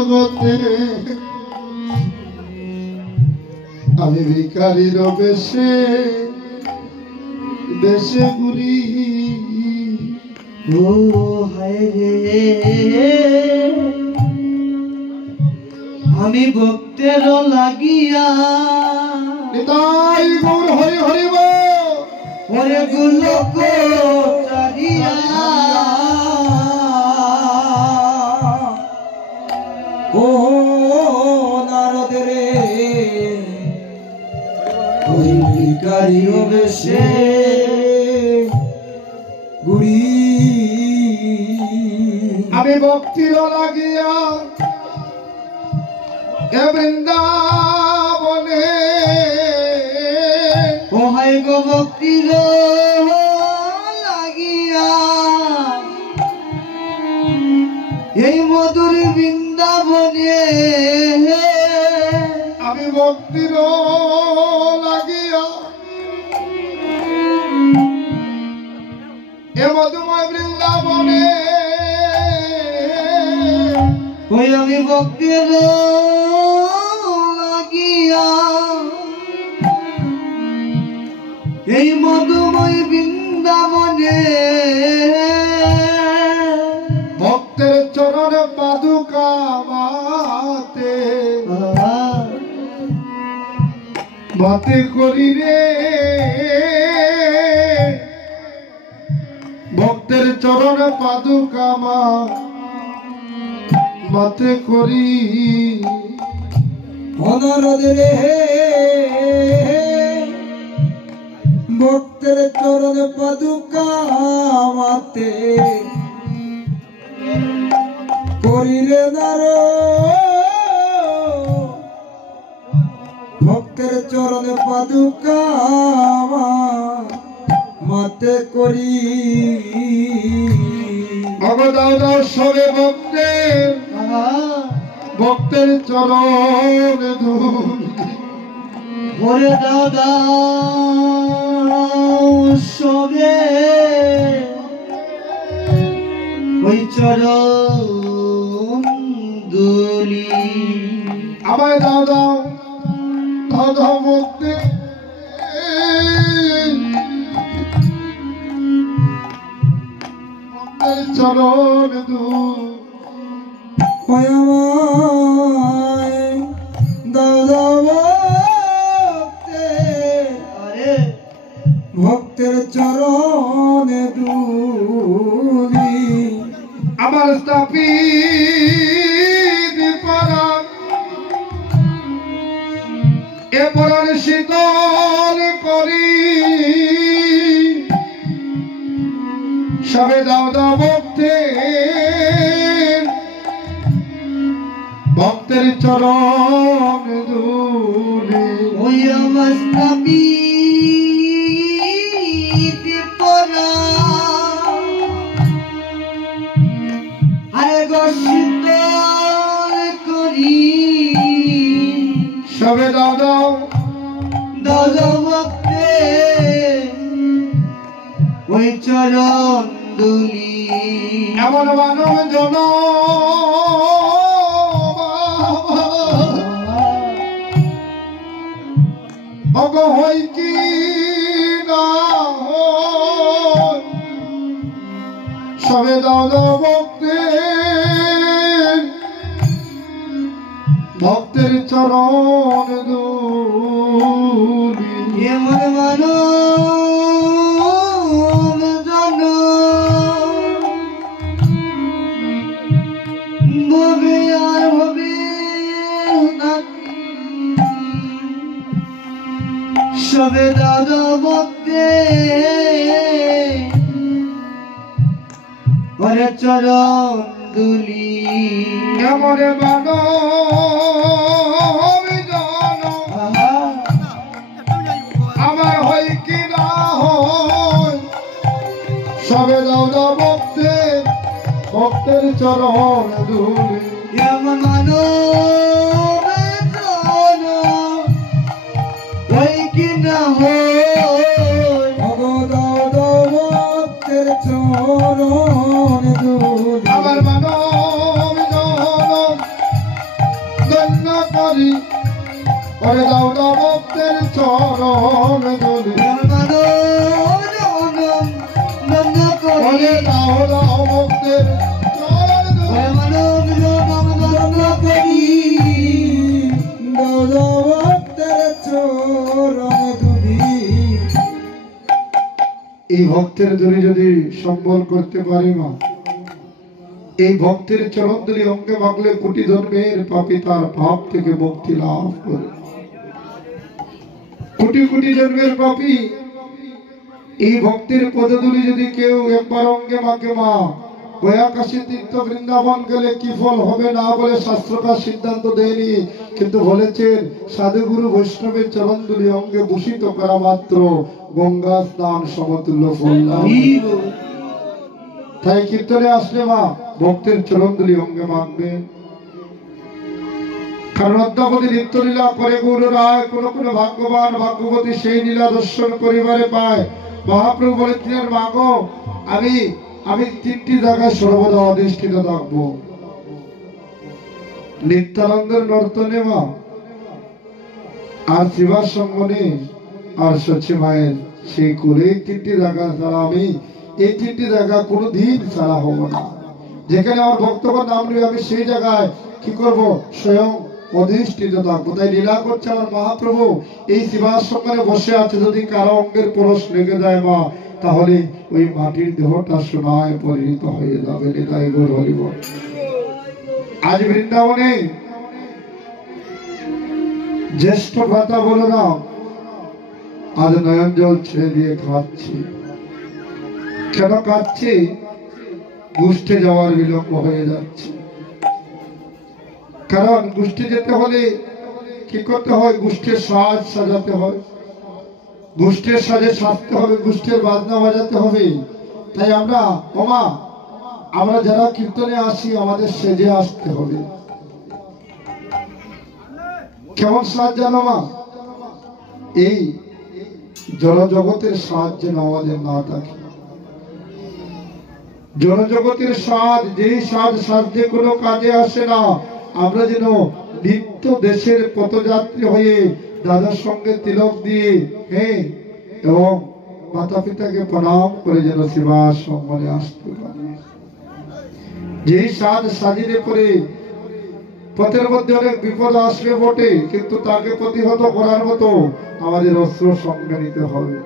জগতে আমি ভিখারির বেশে দেশে ঘুরি। ও হায় রে আমি ভক্তের লাগিয়া নিতাই গৌর হরি হরি ওরে গোলক চারিয়া ও নারদ রে ওই ভিখারি বেশে ঘুরি। আমি ভক্তির লাগিয়া এ বৃন্দাবনে ও হায় গো ভক্তির লাগিয়া এই মধুর বৃন্দাবনে আমি ভক্তির লাগিয়া এ মধুময় বৃন্দাবনে ওই আমি ভক্তির লাগিয়া এই মধুময় বৃন্দাবনে ভক্তের চরণ পাদুকা মাতে মাতে করি রে ভক্তের চরণ পাদুকা মাতে করি। অনুরোধ রে ভক্তের চরণ পাদুকা মাতে করিলে নার ভক্তের চরণ পাদুকা মাতে করি। ভগদাও সবে ভক্তের চরণ ধূল ওরে দাদা সবে ওই চরণ দুলি আমায় দাও দাও ভক্তি ভক্তের চরণ ধূল ভক্তের চরণে দুলি আমার স্থাপিত পরাণ এ পরাণ শীতল করি সবে দাও দাও ভক্তের চরণ ধূলি। ওই আমার স্থাপিত পরাণ আরে গো শীতল করি সবে দাও দাও দাদা ভক্তে ওই চরণ দুলি। এমন মানব জন অগ হই কি না সবে দাও দাও ভক্তের চরণ ধূলি। এমন মানব জন ভবে আর হবে নাকি সবে দাদা ভক্তে ওরে চরণ দুলি। এমন মানব জন আমার হয় কি না হয় সবে দাও দাও ভক্তের চরণ ধূলি। এমন মানব জন ওই কি না হয় ভক্তের চরণ ধূলি। আমার মানব জন ওরে দাও দাও ভক্তের চরণ ধুলি ওরে দাও দাও ভক্তের চরণ ধুলি। এই ভক্তের ধুলি যদি সম্বল করতে পারি মা, এই ভক্তের চরণ ধুলি অঙ্গে মাগলে কোটি জন্মের পাপী তার পাপ থেকে মুক্তি লাভ করে। কোটি কোটি জন্মের পাপী এই ভক্তের পদধূলি যদি কেউ একবার অঙ্গে মাকে মা, গয়াকাশী তীর্থ বৃন্দাবন গেলে কি ফল হবে না বলে শাস্ত্রকার সিদ্ধান্ত দেয়নি, কিন্তু বলেছেন সাধুগুরু বৈষ্ণবের চরণধূলি অঙ্গে ভূষিত করা মাত্র গঙ্গা স্নান সমতুল্য ফল লাভ। তাই কীর্তনে আসলে মা ভক্তের চরণধূলি অঙ্গে মাখবে। কারণ অদ্যাবধি নিত্য লীলা করে গৌর রায়, কোন কোন ভাগ্যবান ভাগ্যবতী সেই লীলা দর্শন করিবারে পায়। মহাপ্রভু বলেছিলেন মাগো আমি তিনটি জায়গায় সর্বদা অধিষ্ঠিত থাকবো, নিত্যানন্দের নর্তনে মা, আর শিবার সঙ্গনে, আর সচি মায়ের সেই কুলে। এই তিনটি জায়গা ছাড়া আমি এই তিনটি জায়গা কোনোদিন ছাড়া হবো না। যেখানে আমার ভক্তগণ নাম নেবে আমি সেই জায়গায় কি করব, স্বয়ং অধিষ্ঠিত থাকবো। তাই লীলা করছে আমার মহাপ্রভু এই শিবার সঙ্গনে বসে আছে। যদি কারো অঙ্গের পরশ লেগে যায় মা, তাহলে ওই মাটির দেহটা সোনায় পরিণত হয়ে যাবে। লীলাই গৌর হরিব। আজ বৃন্দাবনে জ্যেষ্ঠ ভ্রাতা বলো না, আজ নয়ন জল ছেড়ে দিয়ে খাচ্ছি। কেন কাঁদছি? গোষ্ঠে যাওয়ার বিলম্ব হয়ে যাচ্ছে। কারণ গোষ্ঠে যেতে হলে কি করতে হয়, গোষ্ঠের সাজ সাজাতে হয়, গোষ্ঠের সাজে সাজতে হবে, গোষ্ঠের বাজনা বাজাতে হবে। তাই আমরা যারা কীর্তনে আসি আমাদের সেজে আসতে হবে। কেমন সাজ জানো মা? এই জড়জগতের সাজ যেন আমাদের না থাকে। জড়জগতের সাজ, যেই সাজ সাজে কোনো কাজে আসে না। আমরা যেন নিত্য দেশের পথযাত্রী হয়ে দাদার সঙ্গে তিলক দিয়ে এবং মাতা পিতাকে প্রণাম করে যেন সেবার সম্মানে আসতে পারি। যেই সাজ সাজিলে পরে পথের মধ্যে অনেক বিপদ আসবে বটে, কিন্তু তাকে প্রতিহত করার মতো আমাদের অস্ত্র সঙ্গে নিতে হবে।